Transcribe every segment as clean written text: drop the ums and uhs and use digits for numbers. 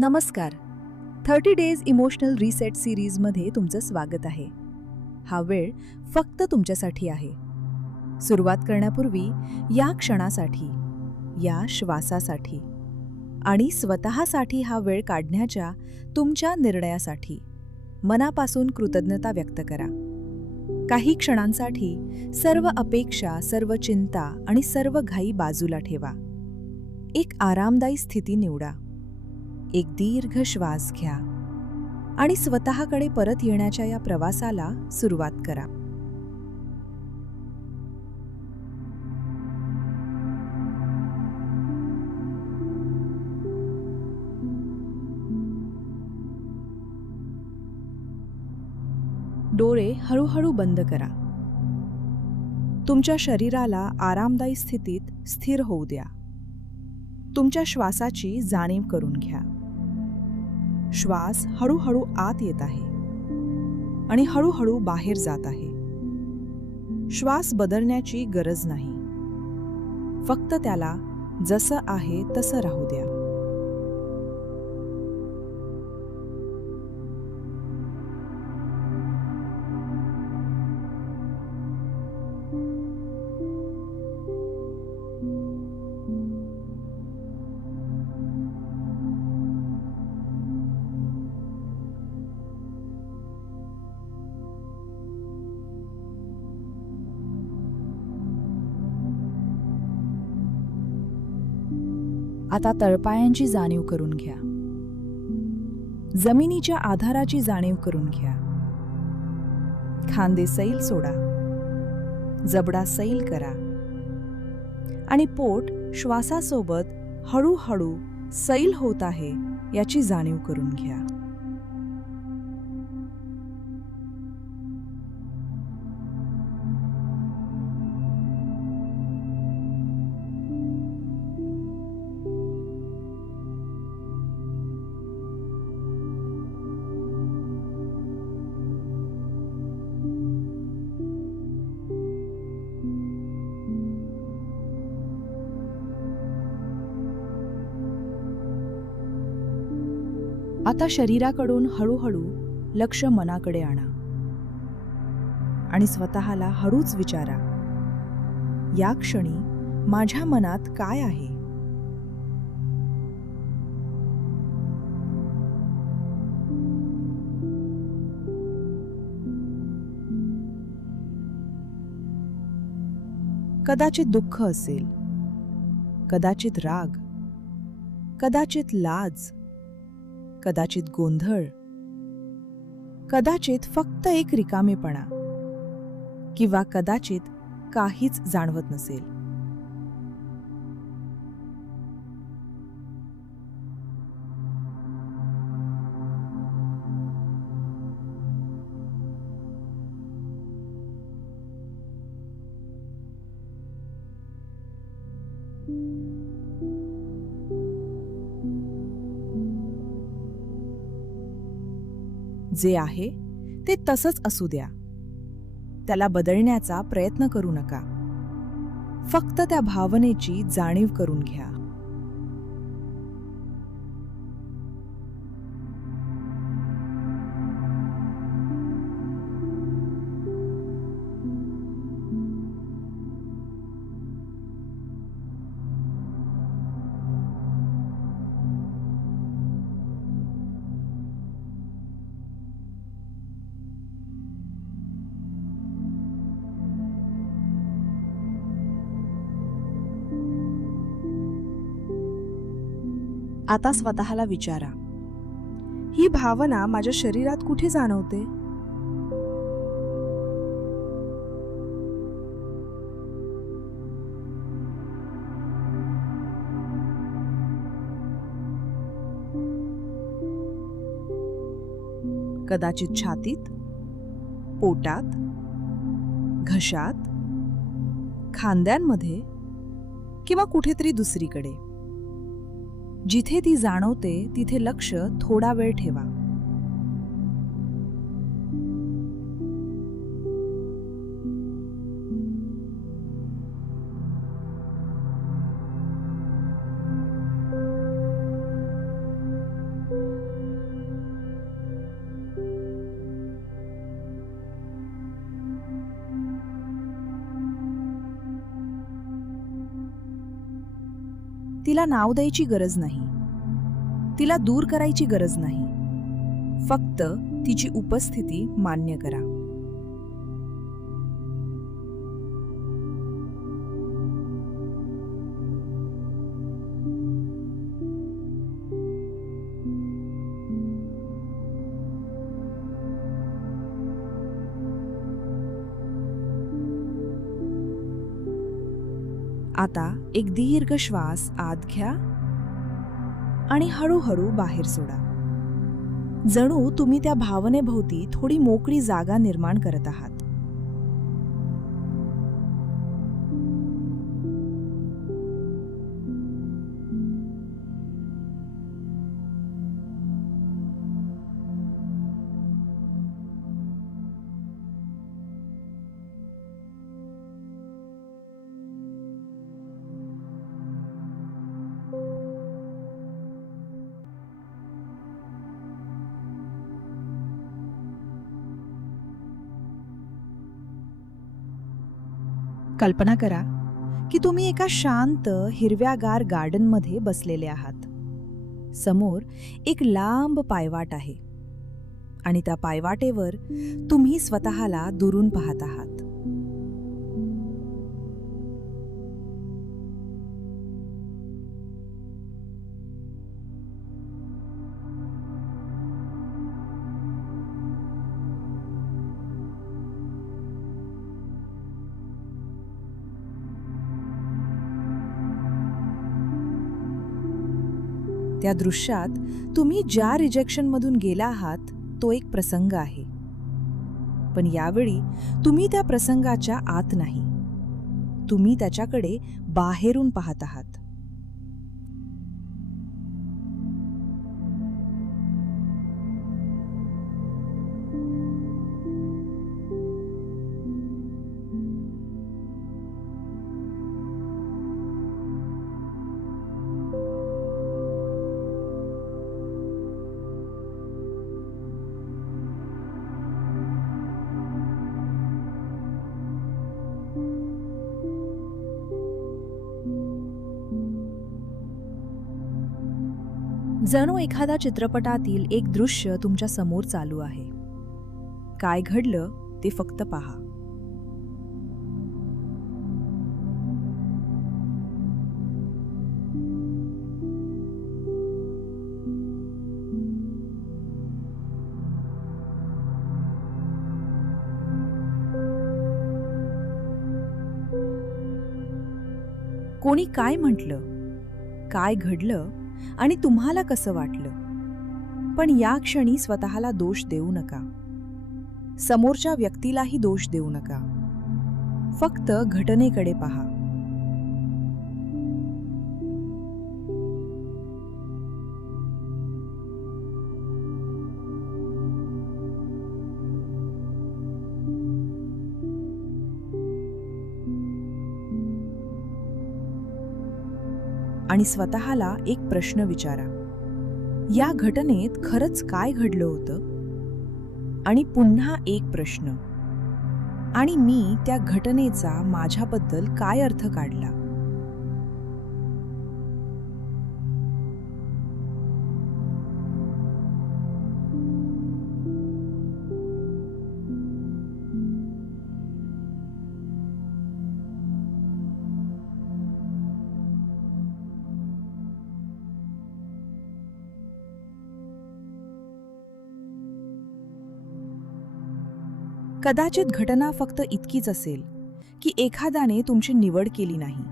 नमस्कार. 30 days emotional reset सिरीजमध्ये तुमचं स्वागत आहे. हा वेळ फक्त तुमच्यासाठी आहे. सुरुवात करण्यापूर्वी या क्षणासाठी, या श्वासासाठी आणि स्वतःसाठी हा वेळ काढण्याच्या तुमच्या निर्णयासाठी मनापासून कृतज्ञता व्यक्त करा. काही क्षणांसाठी सर्व अपेक्षा, सर्व चिंता आणि सर्व घाई बाजूला ठेवा. एक आरामदायी स्थिती निवडा. एक दीर्घ श्वास घ्या आणि स्वतःकडे परत येण्याच्या या प्रवासाला सुरुवात करा. डोळे हळूहळू बंद करा. तुमच्या शरीराला आरामदायी स्थितीत स्थिर होऊ द्या. तुमच्या श्वासाची जाणीव करून घ्या. श्वास हळूहळू आत येत आहे आणि हळूहळू बाहेर जात आहे. श्वास बदलण्याची गरज नाही. फक्त त्याला जसं आहे तसं राहू द्या. आता तळपायांची जाणीव करून घ्या. जमिनीच्या आधाराची जाणीव करून घ्या. खांदे सैल सोडा. जबडा सैल करा आणि पोट श्वासासोबत हळूहळू सैल होत आहे याची जाणीव करून घ्या. आता शरीराकडून हळूहळू लक्ष मनाकडे आणा आणि स्वतःला हळूच विचारा, या क्षणी माझ्या मनात काय आहे? कदाचित दुःख असेल, कदाचित राग, कदाचित लाज, कदाचित गोंधळ, कदाचित फक्त एक रिकामेपणा, किंवा कदाचित काहीच जाणवत नसेल. जे आहे ते तसंच असू द्या. त्याला बदलण्याचा प्रयत्न करू नका. फक्त त्या भावनेची जाणीव करून घ्या. आता स्वतःला विचारा, ही भावना माझ्या शरीरात कुठे जाणवते? कदाचित छातीत, पोटात, घशात, खांद्यांमध्ये किंवा कुठेतरी दुसरीकडे. जिथे ती जाणवते तिथे लक्ष थोडा वेळ ठेवा. तिला नाव द्यायची गरज नाही, तिला दूर करायची गरज नाही. फक्त तिची उपस्थिती मान्य करा. आता एक दीर्घ श्वास आत घ्या आणि हळूहळू बाहेर सोडा. जणू तुम्ही त्या भावनेभोवती थोडी मोकळी जागा निर्माण करत आहात. कल्पना करा की तुम्ही एका शांत हिरव्यागार गार्डनमध्ये बसलेले आहात. समोर एक लांब पायवाट आहे आणि त्या पायवाटेवर तुम्ही स्वतःला दुरून पाहत आहात. त्या दृश्यात तुम्ही ज्या रिजेक्शनमधून गेला आहात तो एक प्रसंग आहे. पण यावेळी तुम्ही त्या प्रसंगाच्या आत नाही, तुम्ही त्याच्याकडे बाहेरून पाहत आहात. जणू एखादा चित्रपटातील एक दृश्य तुमच्या समोर चालू आहे. काय घडलं ते फक्त पहा. कोणी काय म्हटलं, काय घडलं आणि तुम्हाला कसं वाटलं, पण या क्षणी स्वतःला दोष देऊ नका. समोरच्या व्यक्तीलाही दोष देऊ नका. फक्त घटनेकडे पहा. आणि स्वतःला एक प्रश्न विचारा, या घटनेत खरंच काय घडलं होतं? आणि पुन्हा एक प्रश्न, आणि मी त्या घटनेचा माझ्याबद्दल काय अर्थ काढला? कदाचित घटना फक्त इतकीच असेल की एखाद्याने तुमची निवड केली नाही,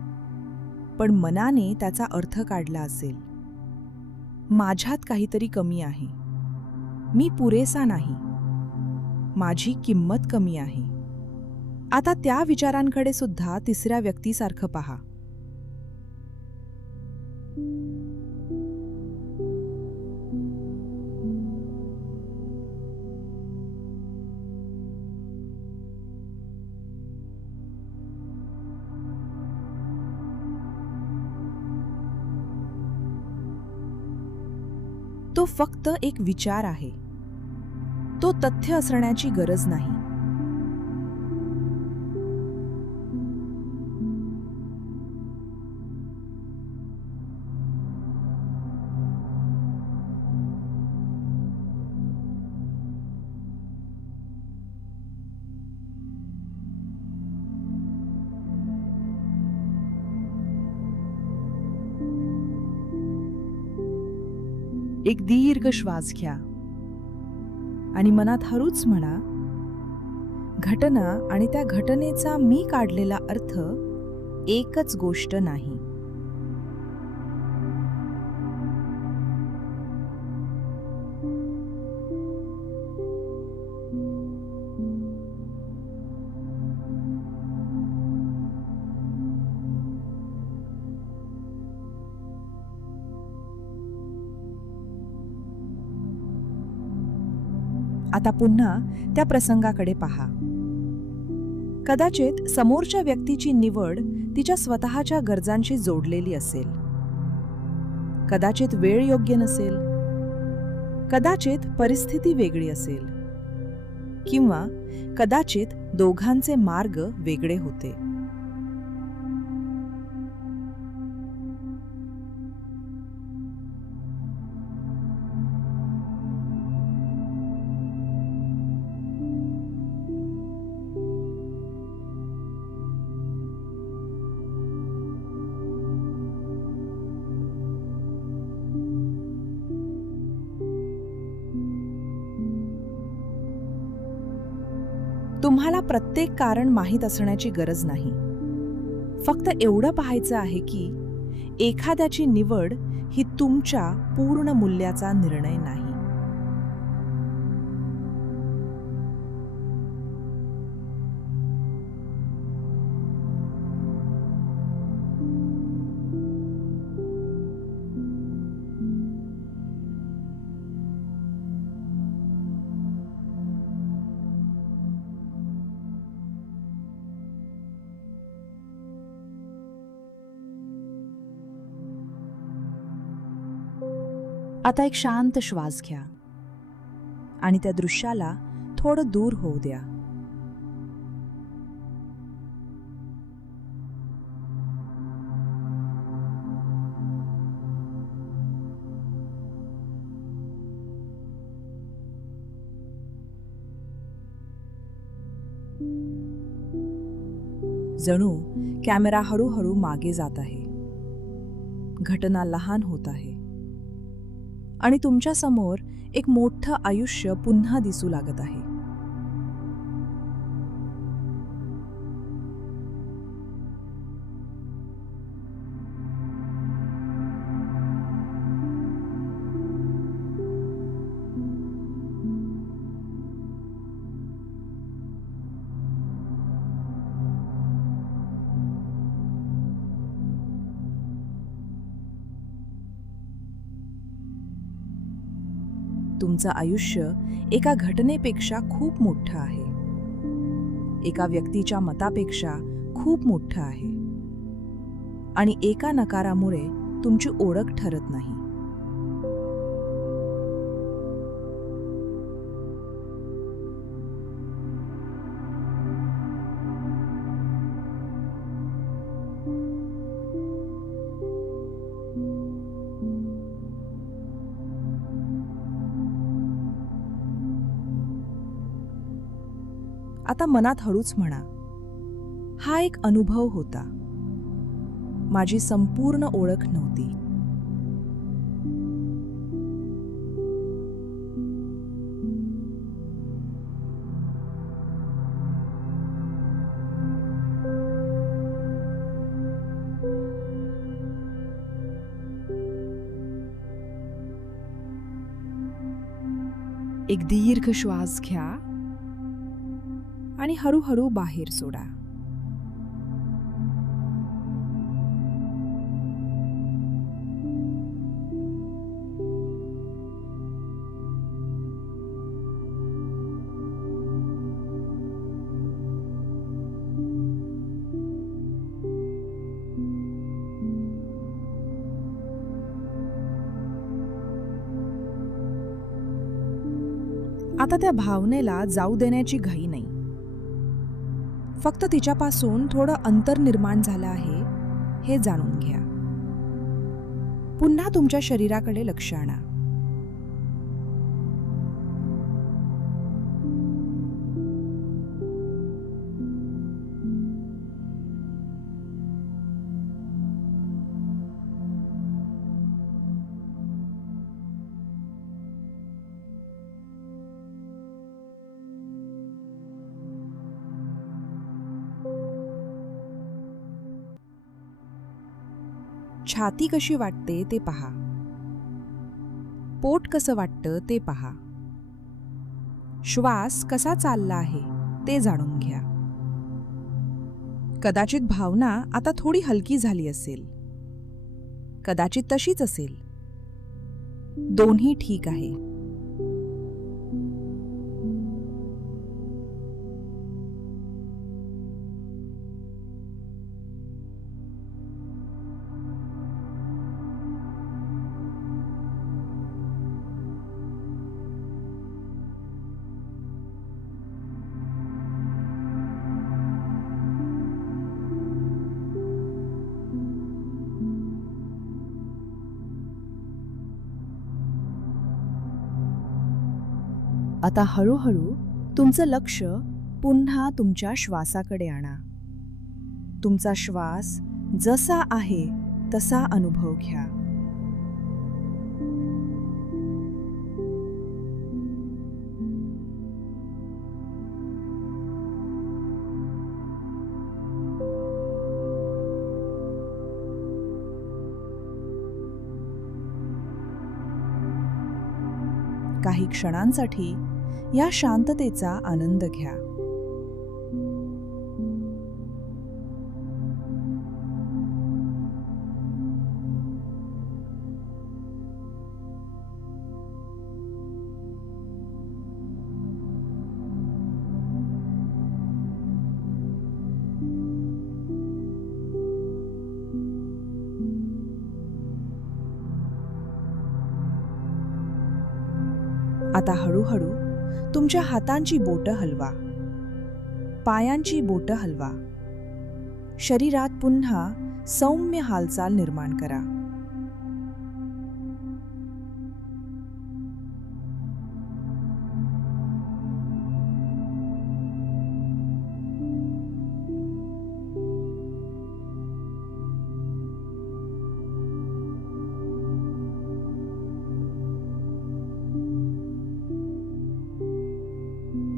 पण मनाने त्याचा अर्थ काढला असेल. माझ्यात काहीतरी कमी आहे, मी पुरेसा नाही, माझी किंमत कमी आहे. आता त्या विचारांकडे सुद्धा तिसऱ्या व्यक्तीसारखं पहा. तो फक्त एक विचार आहे, तो तथ्य असण्याची गरज नाही. एक दीर्घ श्वास घ्या आणि मनात हळूच म्हणा, घटना आणि त्या घटनेचा मी काढलेला अर्थ एकच गोष्ट नाही. आता पुन्हा त्या प्रसंगाकडे पहा. कदाचित समोरच्या व्यक्तीची निवड तिच्या स्वतःच्या गरजांशी जोडलेली असेल. कदाचित वेळ योग्य नसेल. कदाचित परिस्थिती वेगळी असेल. किंवा कदाचित दोघांचे मार्ग वेगळे होते. तुम्हाला प्रत्येक कारण माहीत असण्याची गरज नाही. फक्त एवढं पाहायचं आहे की एखाद्याची निवड ही तुमच्या पूर्ण मूल्याचा निर्णय नाही. आता एक शांत श्वास घ्या आणि त्या दृश्याला थोडं दूर होऊ द्या. जणू कॅमेरा हळूहळू मागे जात आहे. घटना लहान होत आहे आणि तुमच्या समोर एक मोठं आयुष्य पुन्हा दिसू लागत आहे. तुमचं आयुष्य एका घटनेपेक्षा खूप मोठं आहे. एका व्यक्तीच्या मतापेक्षा खूप मोठं आहे. आणि एका नकारामुळे तुमची ओळख ठरत नाही. आता मनात हळूच म्हणा, हा एक अनुभव होता. माझी संपूर्ण ओळख नव्हती. एक दीर्घ श्वास घ्या आणि हळूहळू बाहेर सोडा. आता त्या भावनेला जाऊ देण्याची घाई नाही. फक्त तिच्यापासून थोडं अंतर निर्माण झालं आहे हे जाणून घ्या. पुन्हा तुमच्या शरीराकडे लक्ष आणा. छाती कशी वाटते ते पहा. पोट कसं वाटतं ते पहा. श्वास कसा चालला आहे ते जाणून घ्या. कदाचित भावना आता थोडी हलकी झाली असेल, कदाचित तशीच असेल. दोन्ही ठीक आहे. आता हळूहळू तुमचं लक्ष पुन्हा तुमच्या श्वासाकडे आणा. तुमचा श्वास जसा आहे तसा अनुभव घ्या. काही क्षणांसाठी या शांततेचा आनंद घ्या. आता हळूहळू तुमच्या हातांची बोटं हलवा, पायांची बोटं हलवा. शरीरात पुन्हा सौम्य हालचाल निर्माण करा.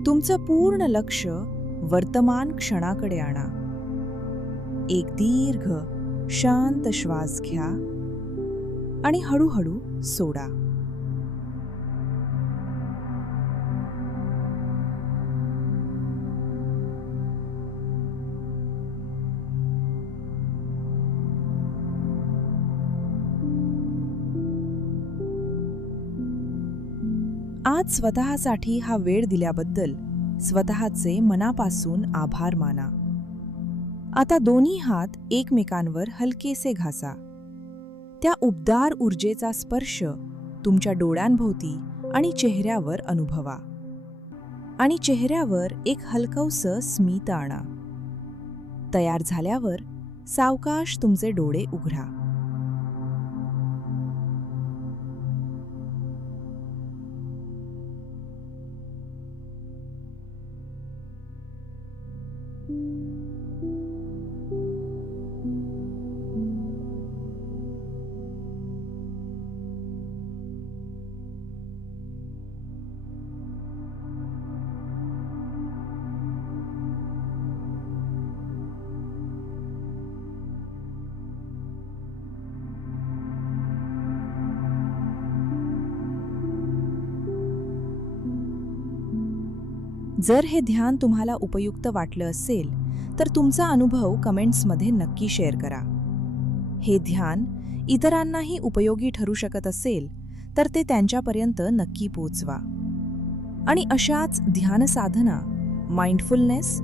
तुमचं पूर्ण लक्ष वर्तमान क्षणाकडे आणा. एक दीर्घ शांत श्वास घ्या आणि हळूहळू सोडा. आज स्वतःसाठी हा वेळ दिल्याबद्दल स्वतःचे मनापासून आभार माना. आता दोन्ही हात एकमेकांवर हलकेसे घासा. त्या उबदार ऊर्जेचा स्पर्श तुमच्या डोळ्यांभोवती आणि चेहऱ्यावर अनुभवा. आणि चेहऱ्यावर एक हलकंसं स्मित आणा. तयार झाल्यावर सावकाश तुमचे डोळे उघडा. जर हे ध्यान तुम्हाला उपयुक्त वाटलं असेल तर तुमचा अनुभव कमेंट्समध्ये नक्की शेअर करा. हे ध्यान इतरांनाही उपयोगी ठरू शकत असेल तर ते त्यांच्यापर्यंत नक्की पोचवा. आणि अशाच ध्यान साधना, माइंडफुलनेस